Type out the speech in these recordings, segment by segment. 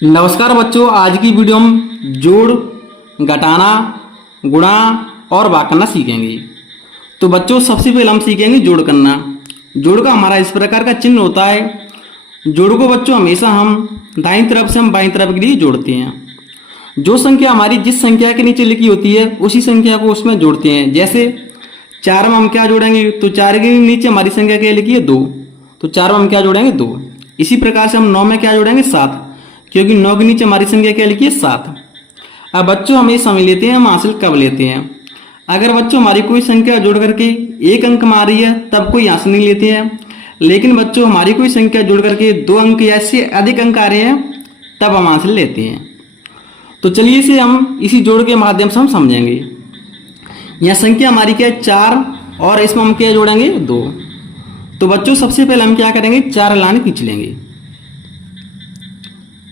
नमस्कार बच्चों, आज की वीडियो हम जोड़, घटाना, गुणा और भाग करना सीखेंगे। तो बच्चों सबसे पहले हम सीखेंगे जोड़ करना। जोड़ का हमारा इस प्रकार का चिन्ह होता है। जोड़ को बच्चों हमेशा हम दाईं तरफ से हम बाईं तरफ के लिए जोड़ते हैं। जो संख्या हमारी जिस संख्या के नीचे लिखी होती है उसी संख्या को उसमें जोड़ते हैं। जैसे 4 में हम क्या जोड़ेंगे, तो 4 के नीचे हमारी संख्या क्या लिखी है 2, तो 4 में हम क्या जोड़ेंगे 2। इसी प्रकार से हम 9 में क्या जोड़ेंगे 7, क्योंकि 9 के नीचे हमारी संख्या क्या लिखी है 7। अब बच्चों हम ये समझ लेते हैं हम हासिल कब लेते हैं। अगर बच्चों हमारी कोई संख्या जोड़ करके एक अंक में आ रही है तब कोई हासिल नहीं लेते हैं, लेकिन बच्चों हमारी कोई संख्या जोड़ करके 2 अंक या इससे अधिक अंक आ रहे हैं तब हम हासिल लेते हैं। तो चलिए इसे हम इसी जोड़ के माध्यम से हम समझेंगे। यह संख्या हमारी क्या है 4 और इसमें हम क्या जोड़ेंगे 2। तो बच्चों सबसे पहले हम क्या करेंगे 4 लाइन खींच लेंगे।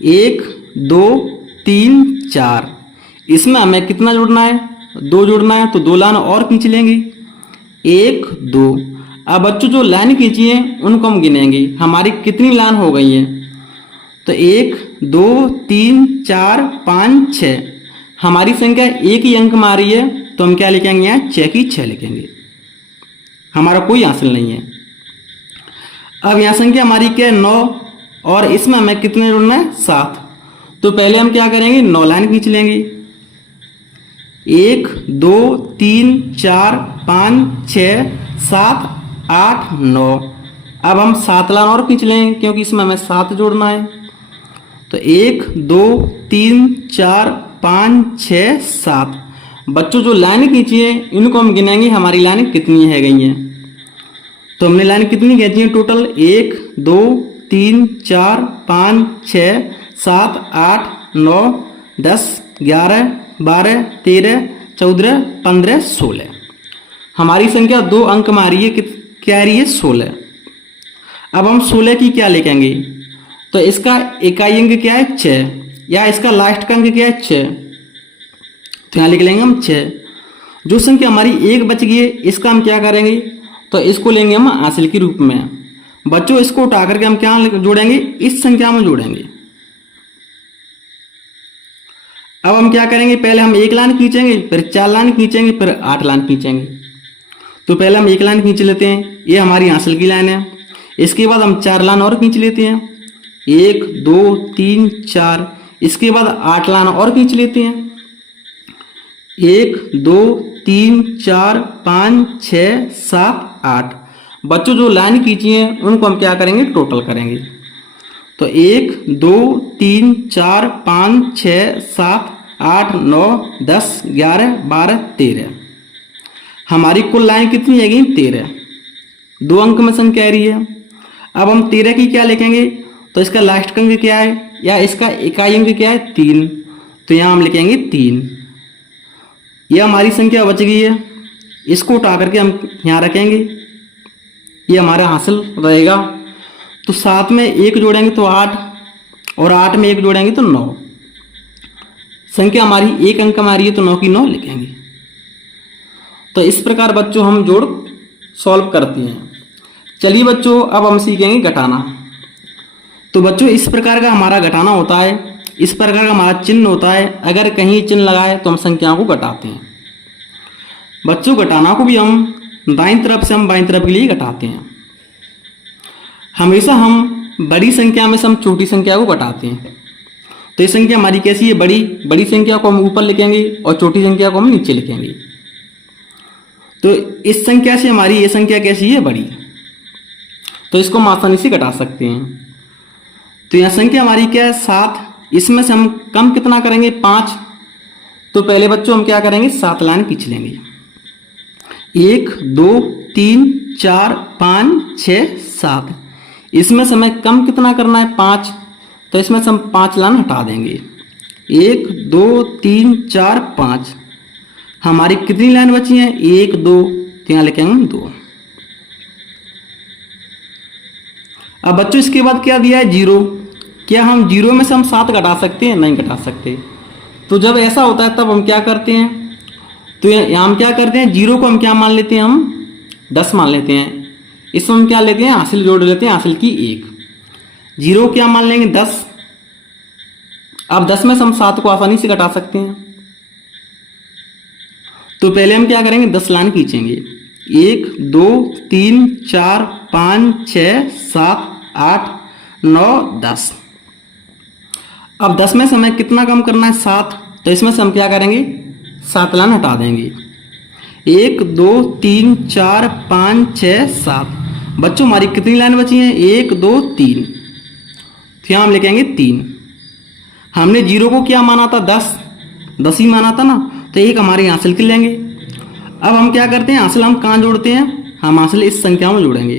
1 2 3 4। इसमें हमें कितना जोड़ना है 2 जोड़ना है, तो 2 लाइन और खींच लेंगे 1 2। अब बच्चों जो लाइन खींची है उनको हम गिनेंगे हमारी कितनी लाइन हो गई है। तो 1 2 3 4 5 6। हमारी संख्या एक ही अंक में आ रही है तो हम क्या लिखेंगे यहाँ 6 की 6 लिखेंगे, हमारा कोई हासिल नहीं है। अब यहाँ संख्या हमारी क्या है 9 और इसमें हमें कितने जोड़ना है 7। तो पहले हम क्या करेंगे 9 लाइन खींच लेंगे। 1 2 3 4 5 6 7 8 9। अब हम 7 लाइन और खींच लेंगे क्योंकि इसमें हमें 7 जोड़ना है। तो 1 2 3 4 5 6 7। बच्चों जो लाइन खींची है इनको हम गिनेंगे हमारी लाइन कितनी है गई हैं। तो हमने लाइन कितनी खींची है टोटल 1 2 3 4 5 6 7 8 9 10 11 12 13 14 15 16। हमारी संख्या 2 अंक में आ रही है, क्या आ रही है 16। अब हम 16 की क्या लिखेंगे, तो इसका इकाई अंक क्या है 6 या इसका लास्ट का अंक क्या है 6, तो यहाँ लिख लेंगे हम 6। जो संख्या हमारी 1 बच गई है इसका हम क्या करेंगे, तो इसको लेंगे हम हासिल के रूप में। बच्चों इसको उठा करके हम क्या जोड़ेंगे इस संख्या में जोड़ेंगे। अब हम क्या करेंगे पहले हम 1 लाइन खींचेंगे, फिर 4 लाइन खींचेंगे, फिर 8 लाइन खींचेंगे। तो पहले हम 1 लाइन खींच लेते हैं, ये हमारी हासिल की लाइन है। इसके बाद हम 4 लाइन और खींच लेते हैं 1 2 3 4। इसके बाद 8 लाइन और खींच लेते हैं 1 2 3 4 5 6 7 8। बच्चों जो लाइन खींची है उनको हम क्या करेंगे टोटल करेंगे। तो 1 2 3 4 5 6 7 8 9 10 11 12 13। हमारी कुल लाइन कितनी है 13, 2 अंक में संख्या आ रही है। अब हम 13 की क्या लिखेंगे, तो इसका लास्ट अंक क्या है या इसका इकाई अंक क्या है 3, तो यहाँ हम लिखेंगे 3। यह हमारी संख्या बच गई है, इसको उठा करके हम यहाँ रखेंगे, ये हमारा हासिल रहेगा। तो 7 में 1 जोड़ेंगे तो 8 और 8 में 1 जोड़ेंगे तो 9। संख्या हमारी 1 अंक में आ रही है तो 9 की 9 लिखेंगे। तो इस प्रकार बच्चों हम जोड़ सॉल्व करते हैं। चलिए बच्चों अब हम सीखेंगे घटाना। तो बच्चों इस प्रकार का हमारा घटाना होता है, इस प्रकार का हमारा चिन्ह होता है। अगर कहीं चिन्ह लगाए तो हम संख्याओं को घटाते हैं। बच्चों घटाना को भी हम दाईं तरफ से हम बाईं तरफ के लिए घटाते हैं। हमेशा हम बड़ी संख्या में से हम छोटी संख्या को घटाते हैं। तो ये संख्या हमारी कैसी है बड़ी संख्या को हम ऊपर लिखेंगे और छोटी संख्या को हम नीचे लिखेंगे। तो इस संख्या से हमारी ये संख्या कैसी है बड़ी, तो इसको हम आसानी से घटा सकते हैं। तो यह संख्या हमारी क्या है 7। इसमें से हम कम कितना करेंगे 5। तो पहले बच्चों हम क्या करेंगे 7 लाइन खींच लेंगे। 1 2 3 4 5 6 7। इसमें से हमें कम कितना करना है 5, तो इसमें से हम 5 लाइन हटा देंगे। 1 2 3 4 5। हमारी कितनी लाइन बची है 1 2, तो यहाँ लिखेंगे 2। अब बच्चों इसके बाद क्या दिया है 0। क्या हम 0 में से हम 7 घटा सकते हैं, नहीं घटा सकते। तो जब ऐसा होता है तब हम क्या करते हैं, तो यहाँ हम क्या करते हैं 0 को हम क्या मान लेते हैं, हम 10 मान लेते हैं। इसमें हम क्या लेते हैं हासिल जोड़ लेते हैं, हासिल की 1। 0 क्या मान लेंगे 10, अब 10 में से हम 7 को आसानी से घटा सकते हैं। तो पहले हम क्या करेंगे, 10 लाइन खींचेंगे। 1 2 3 4 5 6 7 8 9 10। अब 10 में से हमें कितना कम करना है, 7। तो इसमें से हम क्या करेंगे, 7 लाइन हटा देंगे। 1 2 3 4 5 6 7। बच्चों हमारी कितनी लाइन बची हैं, 1 2 3। तो यहाँ हम लिखेंगे 3। हमने 0 को क्या माना था, 10 ही माना था ना, तो एक हमारे हासिल की लेंगे। अब हम क्या करते हैं, हासिल हम कहाँ जोड़ते हैं, हम हासिल इस संख्या में जोड़ेंगे।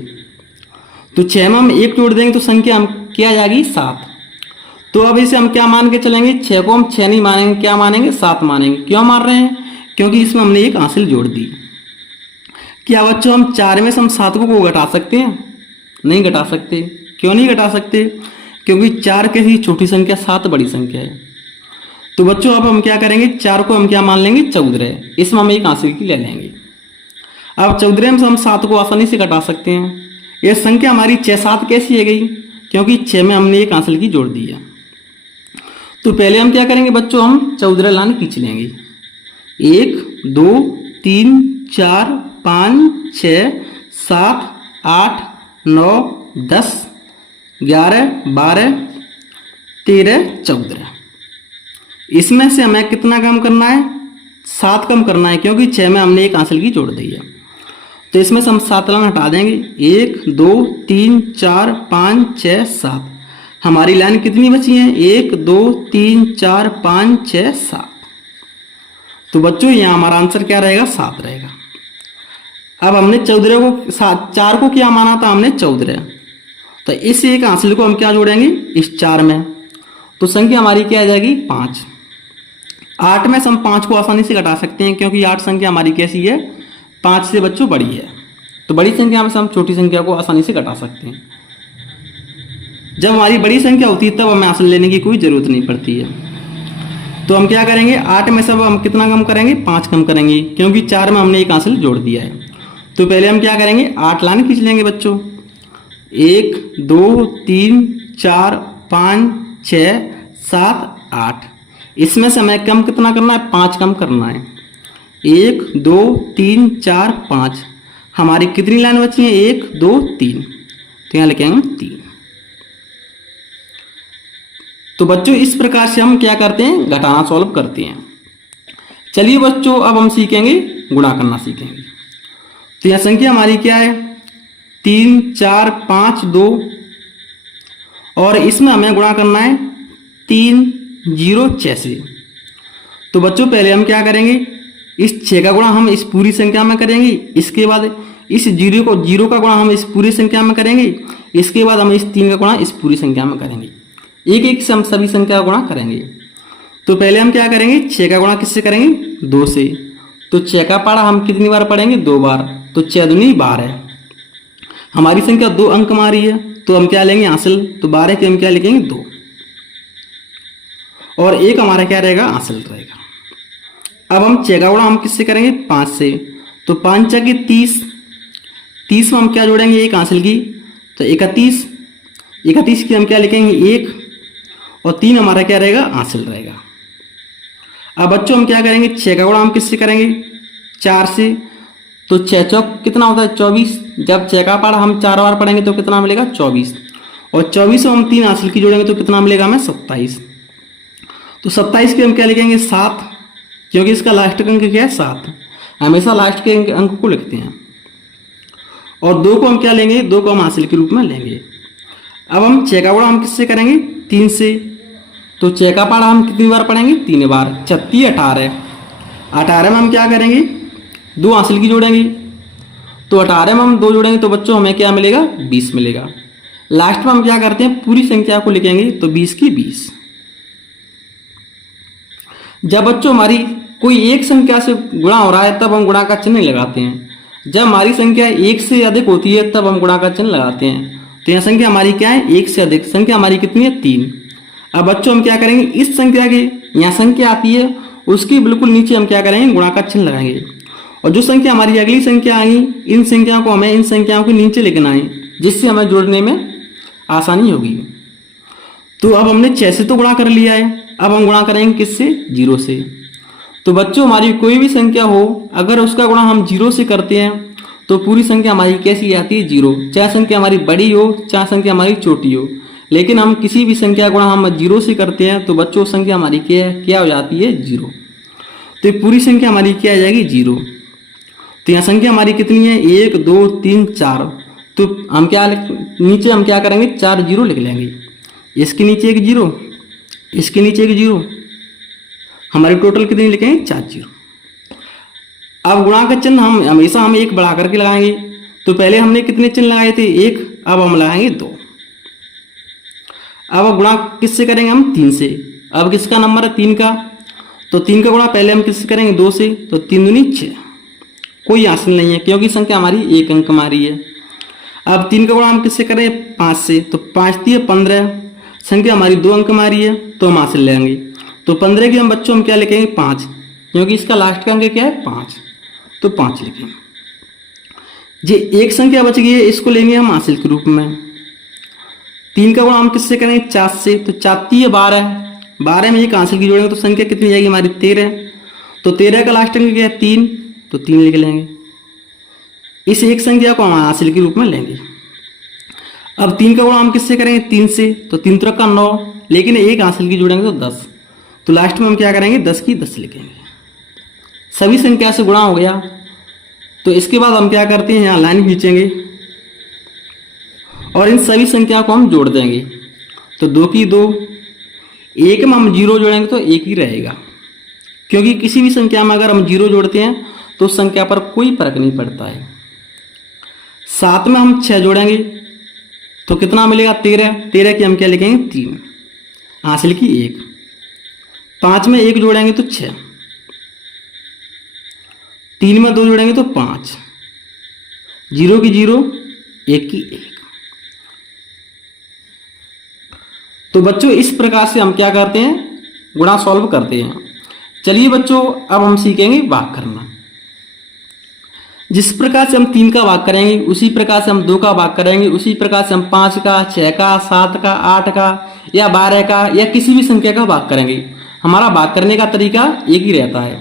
तो 6 में हम 1 जोड़ देंगे तो संख्या हम क्या आ जाएगी, 7। तो अब इसे हम क्या मान के चलेंगे, 6 को हम 6 नहीं मानेंगे, क्या मानेंगे, 7 मानेंगे। क्यों मान रहे हैं, क्योंकि इसमें हमने एक हासिल जोड़ दी। क्या बच्चों हम 4 में से हम 7 को घटा सकते हैं, नहीं घटा सकते। क्यों नहीं घटा सकते, क्योंकि 4 कैसी छोटी संख्या, 7 बड़ी संख्या है। तो बच्चों अब हम क्या करेंगे, 4 को हम क्या मान लेंगे, 14। इसमें हम एक हासिल की ले लेंगे। अब 14 में से हम 7 को आसानी से घटा सकते हैं। यह संख्या हमारी 6 7 कैसी है गई, क्योंकि 6 में हमने एक हासिल की जोड़ दी है। तो पहले हम क्या करेंगे बच्चों, हम 14 लाइन खींच लेंगे। 1 2 3 4 5 6 7 8 9 10 11 12 13 14। इसमें से हमें कितना कम करना है, 7 कम करना है, क्योंकि 6 में हमने एक हासिल की जोड़ दी है। तो इसमें से हम 7 लाइन हटा देंगे। 1 2 3 4 5 6 7। हमारी लाइन कितनी बची है, 1 2 3 4 5 6 7। तो बच्चों यहाँ हमारा आंसर क्या रहेगा, 7 रहेगा। अब हमने 14 को 4 को क्या माना था, हमने 14। तो इस एक हासिल को हम क्या जोड़ेंगे, इस 4 में। तो संख्या हमारी क्या आ जाएगी, 5। 8 में से हम 5 को आसानी से घटा सकते हैं, क्योंकि 8 संख्या हमारी कैसी है, 5 से बच्चों बड़ी है। तो बड़ी संख्या में से हम छोटी संख्या को आसानी से घटा सकते हैं। जब हमारी बड़ी संख्या होती है तब हमें हासिल लेने की कोई ज़रूरत नहीं पड़ती है। तो हम क्या करेंगे, 8 में से हम कितना कम करेंगे, 5 कम करेंगे, क्योंकि 4 में हमने एक हासिल जोड़ दिया है। तो पहले हम क्या करेंगे, 8 लाइन खींच लेंगे बच्चों। 1 2 3 4 5 6 7 8। इसमें से हमें कम कितना करना है, 5 कम करना है। 1 2 3 4 5। हमारी कितनी लाइन बची है, 1 2 3। तो यहाँ लिखेंगे 3। तो बच्चों इस प्रकार से हम क्या करते हैं, घटाना सॉल्व करते हैं। चलिए बच्चों अब हम सीखेंगे, गुणा करना सीखेंगे। तो यह संख्या हमारी क्या है, 3 4 5 2। और इसमें हमें गुणा करना है 3 0 6 से। तो बच्चों पहले हम क्या करेंगे, इस 6 का गुणा हम इस पूरी संख्या में करेंगे। इसके बाद इस 0 का गुणा हम इस पूरी संख्या में करेंगे। इसके बाद हम इस 3 का गुणा इस पूरी संख्या में करेंगे। एक एक से हम सभी संख्या का गुणा करेंगे। तो पहले हम क्या करेंगे, 6 का गुणा किससे करेंगे, 2 से। तो 6 का पढ़ा हम कितनी बार पढ़ेंगे, 2 बार। तो 6 दूनी 12। हमारी संख्या 2 अंक हमारी है, तो हम क्या लेंगे, हासिल। तो 12 के हम क्या लिखेंगे, 2। और एक हमारा क्या रहेगा, हासिल रहेगा। अब हम 6 का गुणा हम किससे करेंगे, 5 से। तो 5 6 की 30। 30 में हम क्या जोड़ेंगे, एक हासिल की। तो 31। 31 की हम क्या लिखेंगे, 1। और 3 हमारा क्या रहेगा, हासिल रहेगा। अब बच्चों हम क्या करेंगे, 6 का गुणा हम किससे करेंगे, 4 से। तो 6 चौक कितना होता है, 24। जब 6 का पढ़ा हम 4 बार पढ़ेंगे तो कितना मिलेगा, 24। और 24 में हम 3 हासिल की जोड़ेंगे तो कितना मिलेगा हमें, 27। तो 27 के हम क्या लिखेंगे, 7, क्योंकि इसका लास्ट अंक क्या है, 7। हमेशा लास्ट के अंक को लिखते हैं। और 2 को हम क्या लेंगे, 2 को हम हासिल के रूप में लेंगे। अब हम 6 का गुणा हम किससे करेंगे, 3 से। तो 6 का पढ़ा हम कितनी बार पढ़ेंगे, 3 बार। 36 18। 18 में हम क्या करेंगे, 2 हासिल की जोड़ेंगे। तो 18 में हम 2 जोड़ेंगे तो बच्चों हमें क्या मिलेगा, 20 मिलेगा। लास्ट में हम क्या करते हैं, पूरी संख्या को लिखेंगे। तो 20 की 20। जब बच्चों हमारी कोई एक संख्या से गुणा हो रहा है तब हम गुणा का चिन्ह लगाते हैं। जब हमारी संख्या 1 से अधिक होती है तब हम गुणा का चिन्ह लगाते हैं। तो यह संख्या हमारी क्या है, 1 से अधिक। संख्या हमारी कितनी है, 3। अब बच्चों हम क्या करेंगे, इस संख्या के यहाँ संख्या आती है उसके बिल्कुल नीचे हम क्या करेंगे, गुणा का चिन्ह लगाएंगे। और जो संख्या हमारी अगली संख्या आएगी, इन संख्याओं को हमें इन संख्याओं के नीचे लिखना है, जिससे हमें जोड़ने में आसानी होगी। तो अब हमने 6 से तो गुणा कर लिया है। अब हम गुणा करेंगे किससे? 0 से। तो बच्चों हमारी कोई भी संख्या हो, अगर उसका गुणा हम 0 से करते हैं तो पूरी संख्या हमारी कैसी आती है? 0। चाहे संख्या हमारी बड़ी हो, चाहे संख्या हमारी छोटी हो, लेकिन हम किसी भी संख्या गुणा हम 0 से करते हैं तो बच्चों संख्या हमारी क्या हो जाती है? 0। तो ये पूरी संख्या हमारी क्या आ जाएगी? 0। तो यहाँ संख्या हमारी कितनी है? 1 2 3 4। तो हम नीचे हम क्या करेंगे? 4 0 लिख लेंगे। इसके नीचे एक 0, इसके नीचे एक 0, हमारी टोटल कितनी लिखेंगे? 4 0। अब गुणा का चिन्ह हम हमेशा एक बढ़ा करके लगाएंगे। तो पहले हमने कितने चिन्ह लगाए थे? 1, अब हम लगाएंगे 2। अब गुणा किससे करेंगे? हम 3 से। अब किसका नंबर है? 3 का। तो 3 का गुणा पहले हम किससे करेंगे? 2 से। तो 3 दूनी 6। कोई हासिल नहीं है क्योंकि संख्या हमारी 1 अंक हमारी है। अब 3 का गुणा हम किससे करें? 5 से। तो 5 3 15, संख्या हमारी 2 अंक हमारी है तो हम हासिल लेंगे। तो 15 की हम बच्चों हम क्या लिखेंगे? 5, क्योंकि इसका लास्ट का अंक क्या है? 5, तो 5 लिखेंगे। ये एक संख्या बच गई है, इसको लेंगे हम हासिल के रूप में। 3 का गुणा हम किससे करेंगे? 4 से। तो 4 3 12, 12 में एक हासिल की जोड़ेंगे तो संख्या कितनी जाएगी हमारी? 13। तो 13 का लास्ट अंक क्या है? 3, तो 3 लिख लेंगे। इस एक संख्या को हम हासिल के रूप में लेंगे। अब 3 का गुणा हम किससे करेंगे? 3 से। तो 3 3 का 9, लेकिन एक हासिल की जोड़ेंगे तो 10। तो लास्ट में हम क्या करेंगे? 10 की 10 लिखेंगे। सभी संख्या से गुणा हो गया। तो इसके बाद हम क्या करते हैं? यहाँ लाइन खींचेंगे और इन सभी संख्या को हम जोड़ देंगे। तो 2 की 2, 1 में हम 0 जोड़ेंगे तो 1 ही रहेगा, क्योंकि किसी भी संख्या में अगर हम 0 जोड़ते हैं तो उस संख्या पर कोई फर्क नहीं पड़ता है। 7 में हम 6 जोड़ेंगे तो कितना मिलेगा? 13। 13 की हम क्या लिखेंगे? 3, हासिल की 1। 5 में 1 जोड़ेंगे तो 6, 3 में 2 जोड़ेंगे तो 5, 0 की 0, 1 की 1। तो बच्चों इस प्रकार से हम क्या करते हैं? गुणा सॉल्व करते हैं। चलिए बच्चों अब हम सीखेंगे भाग करना। जिस प्रकार से हम 3 का भाग करेंगे उसी प्रकार से हम 2 का भाग करेंगे, उसी प्रकार से हम 5 का, 6 का, 7 का, 8 का या 12 का या किसी भी संख्या का भाग करेंगे। हमारा भाग करने का तरीका एक ही रहता है।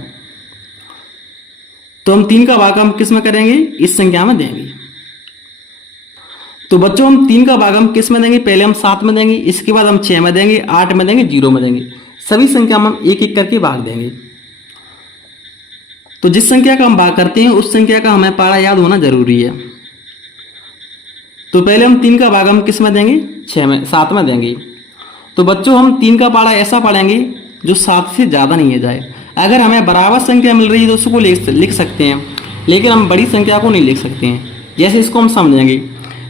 तो हम 3 का भाग हम किस में करेंगे? इस संख्या में देंगे। तो बच्चों हम 3 का भाग हम किस में देंगे? पहले हम 7 में देंगे, इसके बाद हम 6 में देंगे, 8 में देंगे, 0 में देंगे। सभी संख्या में हम एक एक करके भाग देंगे। तो जिस संख्या का हम भाग करते हैं उस संख्या का हमें पारा याद होना जरूरी है। तो पहले हम 3 का भाग हम किस में देंगे? 7 में देंगे। तो बच्चों हम 3 का पारा ऐसा पढ़ेंगे जो 7 से ज़्यादा नहीं है जाए। अगर हमें बराबर संख्या मिल रही है तो उसको लिख सकते हैं, लेकिन हम बड़ी संख्या को नहीं लिख सकते हैं। जैसे इसको हम समझेंगे,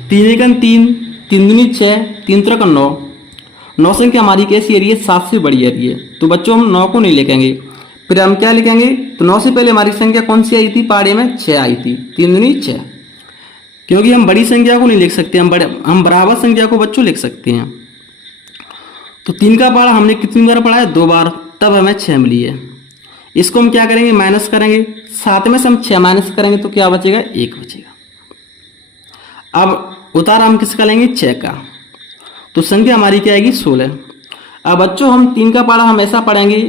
3 एकन 3, 3 दूनी 6, 3 त्रिक 9। 9 संख्या हमारी कैसी आ रही है? 7 से बड़ी आ रही है। तो बच्चों हम 9 को नहीं लिखेंगे, फिर हम क्या लिखेंगे? तो 9 से पहले हमारी संख्या कौन सी आई थी? पाड़े में 6 आई थी। 3 दूनी 6, क्योंकि हम बड़ी संख्या को नहीं लिख सकते, हम बराबर संख्या को बच्चों लिख सकते हैं। तो 3 का पारा हमने कितनी बार पढ़ा है? 2 बार, तब हमें 6 मिली है। इसको हम क्या करेंगे? माइनस करेंगे। 7 में से हम 6 माइनस करेंगे तो क्या बचेगा? 1 बचेगा। अब उतारा हम किसका लेंगे? 6 का। तो संख्या हमारी क्या आएगी? 16। अब बच्चों हम 3 का पारा हम ऐसा पढ़ेंगे,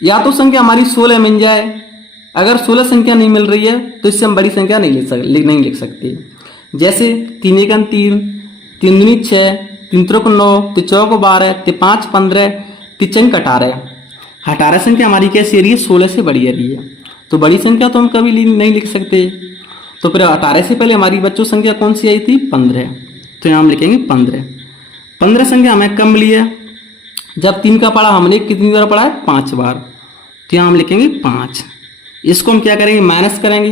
या तो संख्या हमारी 16 मिल जाए। अगर 16 संख्या नहीं मिल रही है तो इससे हम बड़ी संख्या नहीं लिख सकते। जैसे 3 एकन 3, 3 दूनी 6, 3 त्रिक 9, 3 चौक 12, 3 5 15, 3 चंक 18। 18 संख्या हमारी कैसी आ रही है? 16 से बड़ी आ रही है। तो बड़ी संख्या तो हम कभी नहीं लिख सकते। तो फिर 18 से पहले हमारी बच्चों संख्या कौन सी आई थी? 15। तो यहाँ हम लिखेंगे 15। 15 संख्या हमें कम मिली है। जब 3 का पारा हमने कितनी बार पढ़ा है? 5 बार। तो यहाँ हम लिखेंगे 5। इसको हम क्या करेंगे? माइनस करेंगे।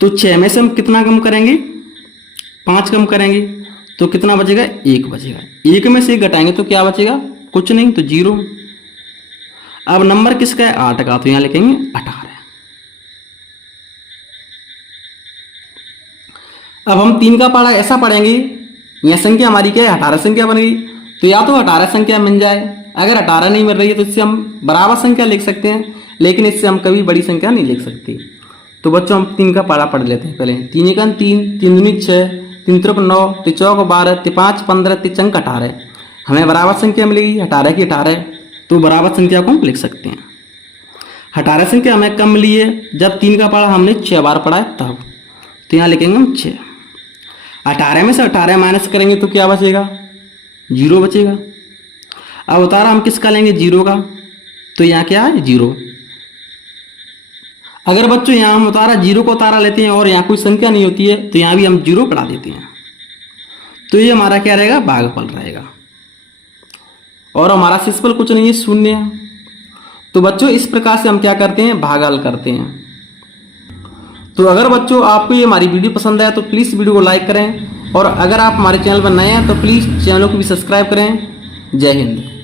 तो 6 में से हम कितना कम करेंगे? 5 कम करेंगे तो कितना बचेगा? 1 बचेगा। 1 में से 1 घटाएंगे तो क्या बचेगा? कुछ नहीं, तो 0। अब नंबर किसका है? 8 का। तो यहाँ लिखेंगे 18। अब हम 3 का पारा ऐसा पढ़ेंगे, यह संख्या हमारी क्या है? 18 संख्या बन गई। तो या तो 18 संख्या मिल जाए, अगर 18 नहीं मिल रही है तो इससे हम बराबर संख्या लिख सकते हैं, लेकिन इससे हम कभी बड़ी संख्या नहीं लिख सकते। तो बच्चों हम 3 का पारा पढ़ लेते हैं पहले। 3 एकन 3, 3 दूनी 6, 3 त्रिक 9, 3 चौक 12, 3 5 15, 3 चंक 18। हमें बराबर संख्या मिलेगी 18 की 18, तो बराबर संख्या को हम लिख सकते हैं। 18 संख्या हमें कम मिली है जब 3 का पढ़ा हमने 6 बार पढ़ा है तब, तो यहाँ लिखेंगे हम 6। 18 में से 18 माइनस करेंगे तो क्या बचेगा, 0 बचेगा। अब उतारा हम किसका लेंगे, 0 का, तो यहाँ क्या है 0। अगर बच्चों यहाँ हम उतारा 0 को उतारा लेते हैं और यहाँ कोई संख्या नहीं होती है तो यहाँ भी हम 0 पढ़ा देते हैं, तो ये हमारा क्या रहेगा, भागफल रहेगा। और हमारा शेषफल कुछ नहीं है, 0 है। तो बच्चों इस प्रकार से हम क्या करते हैं, भागाल करते हैं। तो अगर बच्चों आपको ये हमारी वीडियो पसंद आया तो प्लीज़ वीडियो को लाइक करें, और अगर आप हमारे चैनल पर नए हैं तो प्लीज़ चैनल को भी सब्सक्राइब करें। जय हिंद।